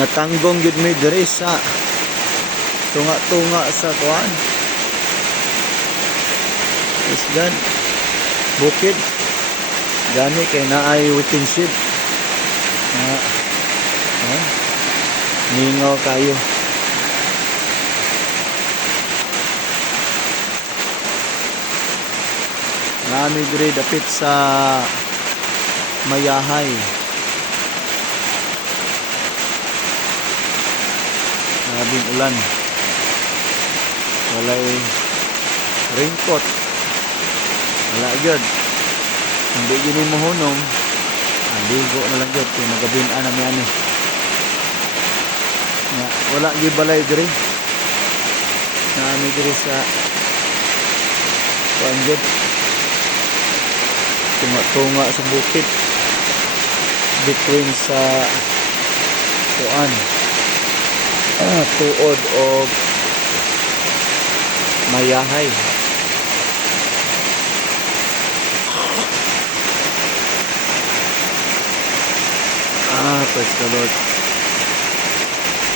natanggong gid mi diri sa tunga-tunga sa kuan isgan bukid gani kay naay waiting shed na ningaw kayo. Nami diri dapit sa Mayahay. Nabing ulan. Walay raincoat. Wala gyud. Hindi gini mohunong. Ligo na lang gyud kay magabin-an nami ani. Wala gyud balay diri. Nami diri sa kuan gyud. Tunga-tunga sa bukid between sa kuan tuod o Mayahay. Praise the Lord.